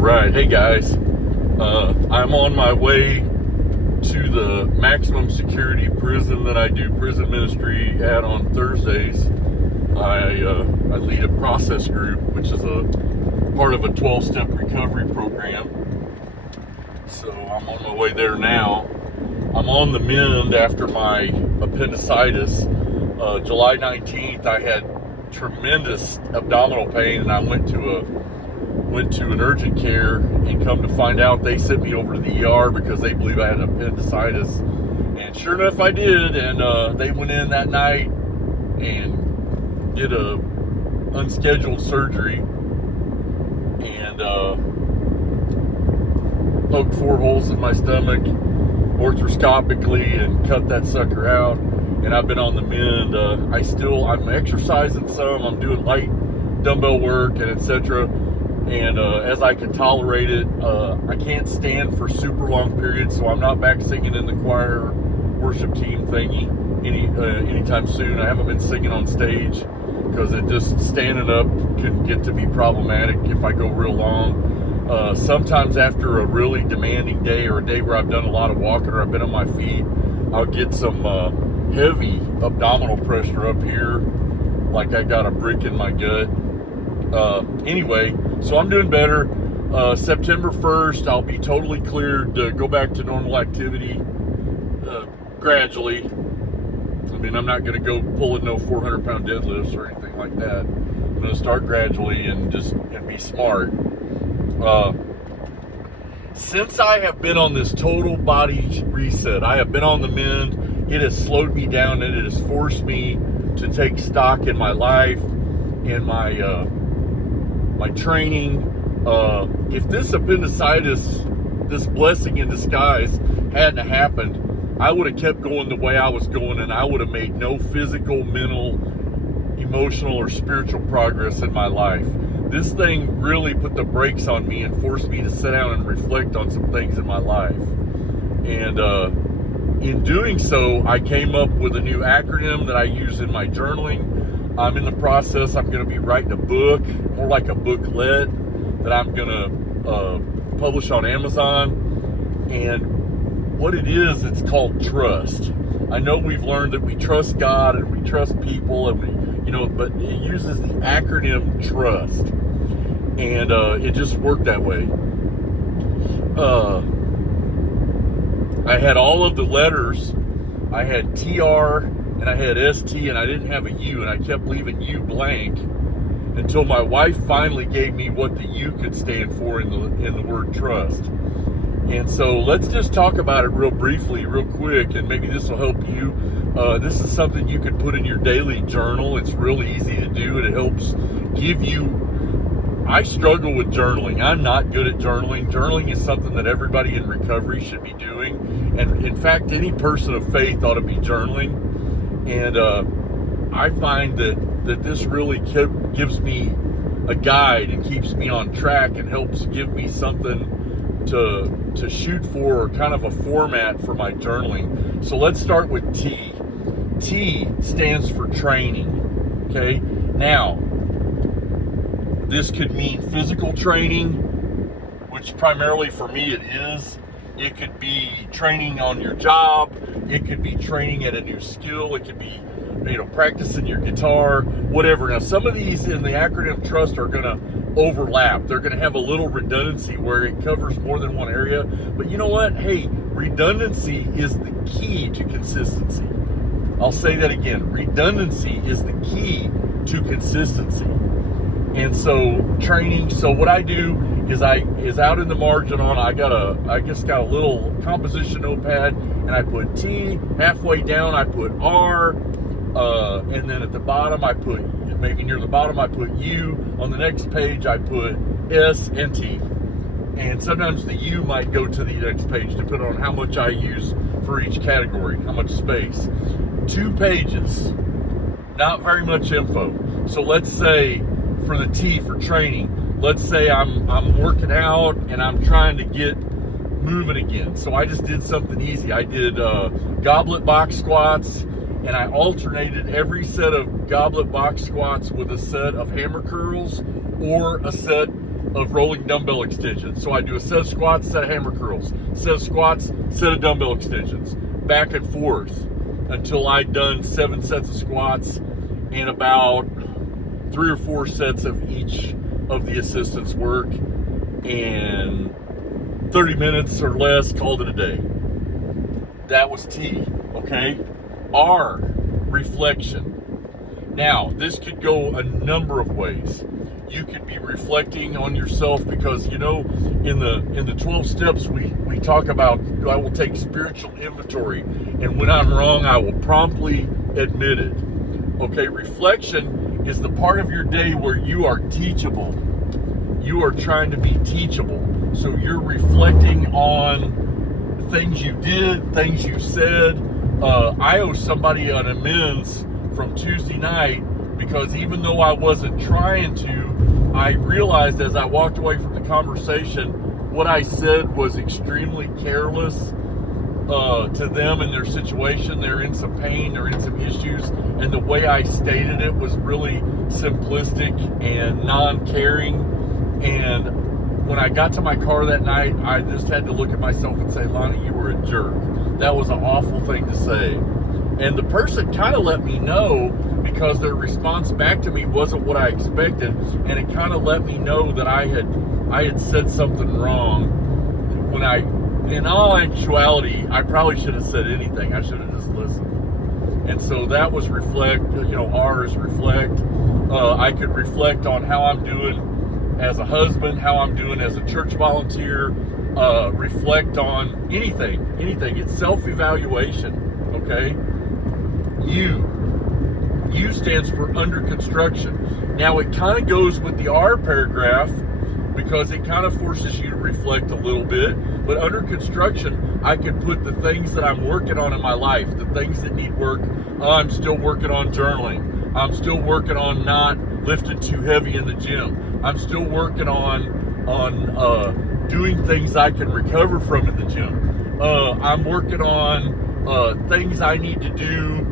right, hey guys, I'm on my way to the maximum security prison that I do prison ministry at on Thursdays. I lead a process group, which is a part of a 12-step recovery program. So I'm on my way there now. I'm on the mend after my appendicitis. July 19th, I had tremendous abdominal pain, and I went to an urgent care, and come to find out they sent me over to the ER because they believe I had appendicitis. And sure enough, I did. And they went in that night and did a unscheduled surgery and poked 4 holes in my stomach arthroscopically and cut that sucker out. And I've been on the mend. I'm exercising some. I'm doing light dumbbell work and etc. And as I can tolerate it, I can't stand for super long periods, so I'm not back singing in the choir worship team thingy anytime soon. I haven't been singing on stage because it just standing up can get to be problematic if I go real long. Sometimes after a really demanding day or a day where I've done a lot of walking or I've been on my feet, I'll get some heavy abdominal pressure up here, like I got a brick in my gut. Anyway, so I'm doing better. September 1st, I'll be totally cleared to go back to normal activity gradually. I mean, I'm not going to go pulling no 400-pound deadlifts or anything like that. I'm going to start gradually and be smart. Since I have been on this total body reset, I have been on the mend. It has slowed me down, and it has forced me to take stock in my life, in my training. If this appendicitis, this blessing in disguise, hadn't happened, I would have kept going the way I was going, and I would have made no physical, mental, emotional, or spiritual progress in my life. This thing really put the brakes on me and forced me to sit down and reflect on some things in my life. And in doing so, I came up with a new acronym that I use in my journaling. I'm in the process. I'm going to be writing a book, more like a booklet, that I'm going to publish on Amazon. And what it is, it's called trust. I know we've learned that we trust God and we trust people, and but it uses the acronym TRUST. And it just worked that way. I had all of the letters. I had TR and I had ST, and I didn't have a U, and I kept leaving U blank until my wife finally gave me what the U could stand for in the word trust. And so let's just talk about it real briefly, real quick, and maybe this will help you. This is something you can put in your daily journal. It's really easy to do, and it helps give you... I struggle with journaling. I'm not good at journaling. Journaling is something that everybody in recovery should be doing. And in fact, any person of faith ought to be journaling. And I find that this really gives me a guide and keeps me on track and helps give me something to shoot for, or kind of a format for my journaling. So let's start with T. T stands for training. Okay? Now, this could mean physical training, which primarily for me it is. It could be training on your job. It could be training at a new skill. It could be, practicing your guitar, whatever. Now, some of these in the acronym TRUST are going to overlap. They're going to have a little redundancy where it covers more than one area. But you know what? Hey, redundancy is the key to consistency. I'll say that again. Redundancy is the key to consistency. And so training, so what I do is out in the margin on, I got a little composition notepad, and I put T, halfway down I put R, and then at the bottom I put, maybe near the bottom I put U, on the next page I put S and T. And sometimes the U might go to the next page depending on how much I use for each category, how much space. 2 pages, not very much info. So let's say, for the T, for training, let's say I'm working out and I'm trying to get moving again. So I just did something easy. I did goblet box squats, and I alternated every set of goblet box squats with a set of hammer curls or a set of rolling dumbbell extensions. So I do a set of squats, set of hammer curls, set of squats, set of dumbbell extensions, back and forth until I'd done 7 sets of squats and about 3 or 4 sets of each of the assistants' work, and 30 minutes or less, called it a day. That was T, okay? R, reflection. Now, this could go a number of ways. You could be reflecting on yourself because, in the 12 steps we talk about, I will take spiritual inventory, and when I'm wrong, I will promptly admit it. Okay, reflection is the part of your day where you are teachable. You are trying to be teachable. So you're reflecting on things you did, things you said. I owe somebody an amends from Tuesday night because even though I wasn't trying to, I realized as I walked away from the conversation, what I said was extremely careless to them and their situation. They're in some pain, they're in some issues, and the way I stated it was really simplistic and non-caring. And when I got to my car that night, I just had to look at myself and say, Lonnie, you were a jerk. That was an awful thing to say. And the person kind of let me know because their response back to me wasn't what I expected, and it kind of let me know that I had said something wrong. When in all actuality, I probably should have said anything. I should have just listened. And so that was reflect. R is reflect. I could reflect on how I'm doing as a husband, how I'm doing as a church volunteer. Reflect on anything. It's self-evaluation. Okay. U stands for under construction. Now it kind of goes with the R paragraph because it kind of forces you to reflect a little bit. But under construction, I can put the things that I'm working on in my life, the things that need work. I'm still working on journaling. I'm still working on not lifting too heavy in the gym. I'm still working on doing things I can recover from in the gym. I'm working on things I need to do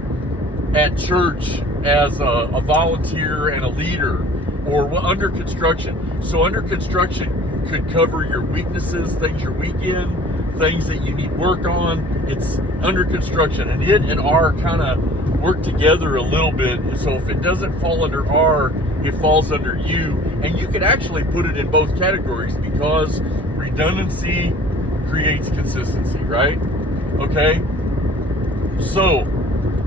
at church as a volunteer and a leader, or under construction. So under construction could cover your weaknesses, things you're weak in, things that you need work on. It's under construction, and it and R kind of work together a little bit. So if it doesn't fall under R, it falls under U, and you can actually put it in both categories because redundancy creates consistency, right? Okay, so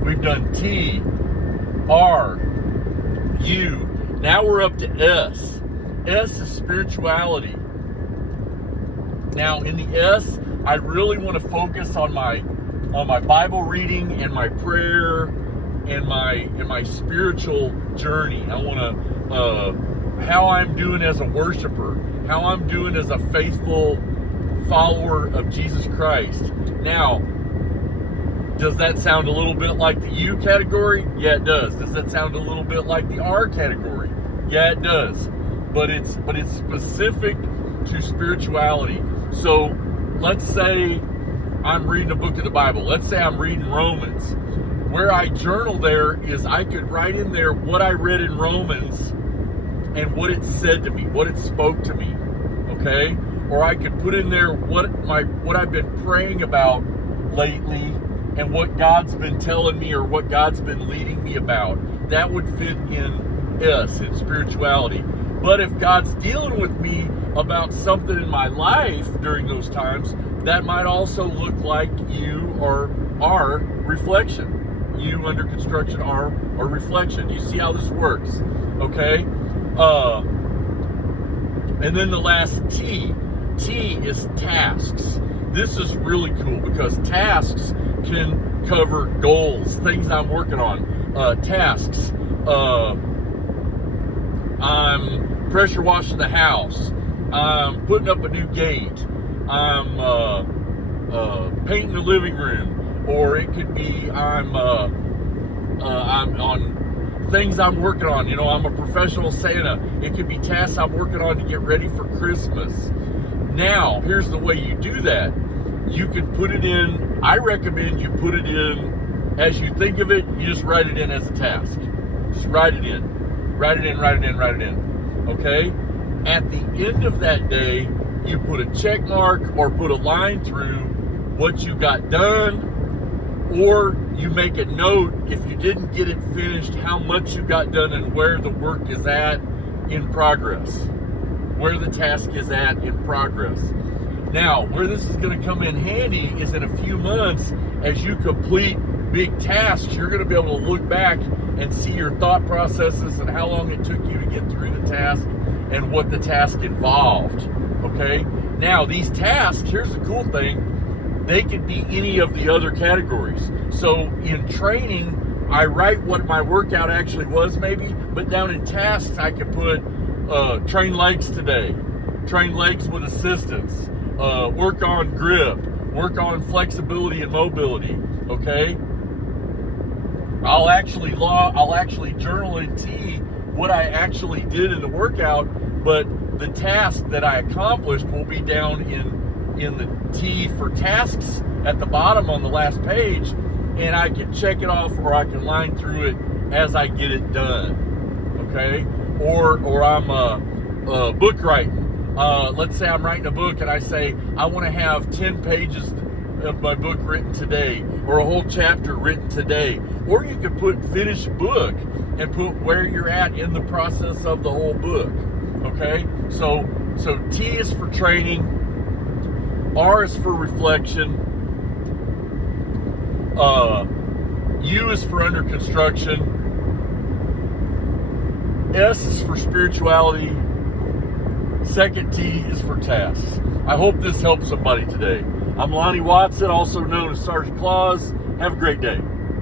we've done T, R, U. Now we're up to S. S is spirituality. Now in the S, I really want to focus on my Bible reading and my prayer and my spiritual journey. I want to how I'm doing as a worshiper, how I'm doing as a faithful follower of Jesus Christ. Now, does that sound a little bit like the U category? Yeah, it does. Does that sound a little bit like the R category? Yeah, it does. But it's specific to spirituality. So let's say I'm reading a book of the Bible. Let's say I'm reading Romans. Where I journal there is I could write in there what I read in Romans and what it said to me, what it spoke to me. Okay? Or I could put in there what I've been praying about lately and what God's been telling me or what God's been leading me about. That would fit in S, in spirituality. But if God's dealing with me about something in my life during those times, that might also look like U or R, reflection. U under construction, R or reflection. You see how this works, okay? And then the last T. T is tasks. This is really cool because tasks can cover goals, things I'm working on. Tasks. I'm pressure washing the house. I'm putting up a new gate. I'm painting the living room, or it could be I'm on things I'm working on. I'm a professional Santa. It could be tasks I'm working on to get ready for Christmas. Now, here's the way you do that. You can put it in. I recommend you put it in as you think of it. You just write it in as a task. Just write it in. Write it in. Write it in. Write it in. Okay. At the end of that day, you put a check mark or put a line through what you got done, or you make a note if you didn't get it finished, how much you got done and where the work is at in progress, where the task is at in progress. Now, where this is going to come in handy is in a few months, as you complete big tasks, you're going to be able to look back and see your thought processes and how long it took you to get through the task and what the task involved. Okay? Now, these tasks, here's the cool thing, they could be any of the other categories. So in training, I write what my workout actually was maybe, but down in tasks, I could put train legs today, train legs with assistance, work on grip, work on flexibility and mobility, okay? I'll actually journal in T what I actually did in the workout, but the task that I accomplished will be down in the T for tasks at the bottom on the last page, and I can check it off or I can line through it as I get it done, okay? Or I'm book writing. Let's say I'm writing a book and I say I want to have 10 pages of my book written today, or a whole chapter written today. Or you could put finished book and put where you're at in the process of the whole book, okay? So T is for training, R is for reflection, U is for under construction, S is for spirituality, second T is for tasks. I hope this helps somebody today. I'm Lonnie Watson, also known as Sergeant Claus. Have a great day.